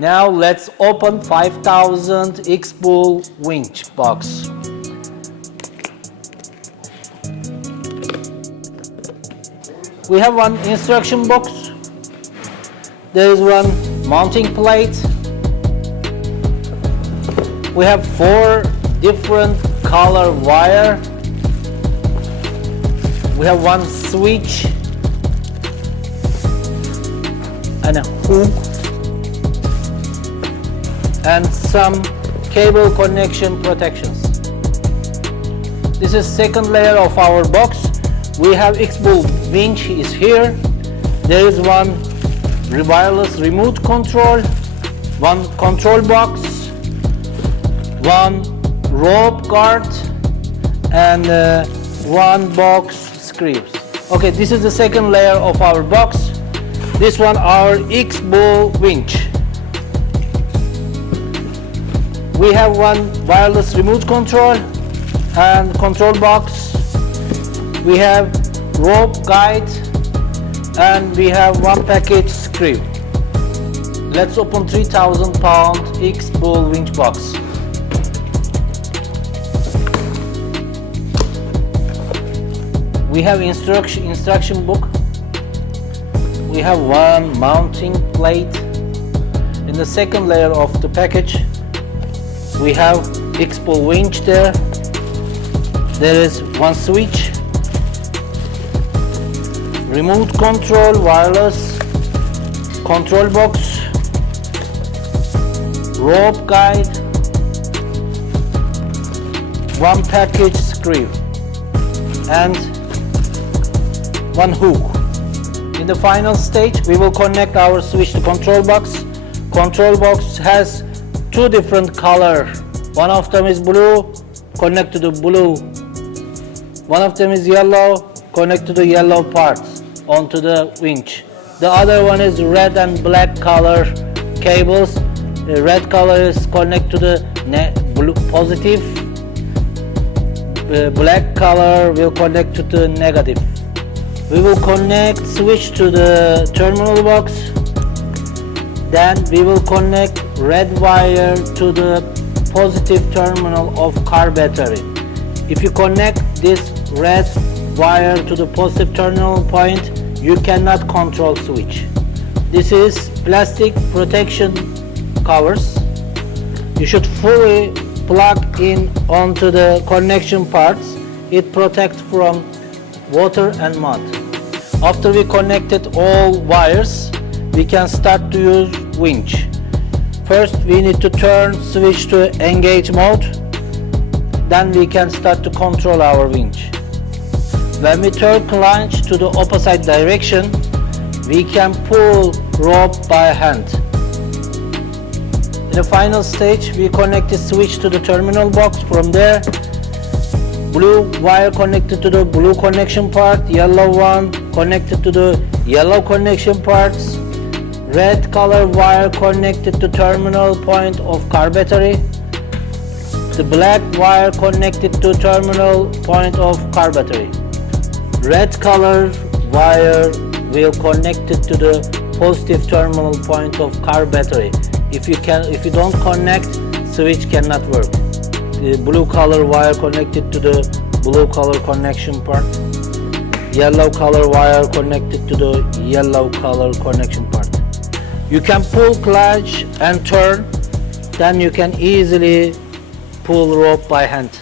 Now let's open 5000 X-BULL winch box. We have one instruction box. There is one mounting plate. We have 4 different color wire. We have one switch and a hook and some cable connection protections. This is second layer of our box. We have X-BULL winch is here. There is one wireless remote control, one control box, one rope guard, and one box screws. Okay, this is the second layer of our box. This one our X-BULL winch. We have one wireless remote control and control box. We have rope guide and we have one package screw. Let's open 3000 pound X-BULL winch box. We have instruction book. We have one mounting plate. In the second layer of the package, we have X-BULL winch there. There is one switch, remote control, wireless control box, rope guide, one package screw, and one hook. In the final stage, we will connect our switch to control box. Control box has 2 different color. One of them is blue, connect to the blue. One of them is yellow, connect to the yellow part onto the winch. The other one is red and black color cables. The red color is connect to the blue positive. The black color will connect to the negative. We will connect switch to the terminal box. Then we will connect red wire to the positive terminal of car battery. If you connect this red wire to the positive terminal point, you cannot control switch. This is plastic protection covers. You should fully plug in onto the connection parts. It protects from water and mud. After we connected all wires, we can start to use winch. First we need to turn switch to engage mode. Then we can start to control our winch. When we turn clutch to the opposite direction, we can pull rope by hand. In the final stage, we connect the switch to the terminal box. From there, blue wire connected to the blue connection part, yellow one connected to the yellow connection parts, red color wire connected to terminal point of car battery, the black wire connected to terminal point of car battery. Red color wire will connect it to the positive terminal point of car battery. If you don't connect, switch cannot work. The blue color wire connected to the blue color connection part. Yellow color wire connected to the yellow color connection part. You can pull clutch and turn, then you can easily pull rope by hand.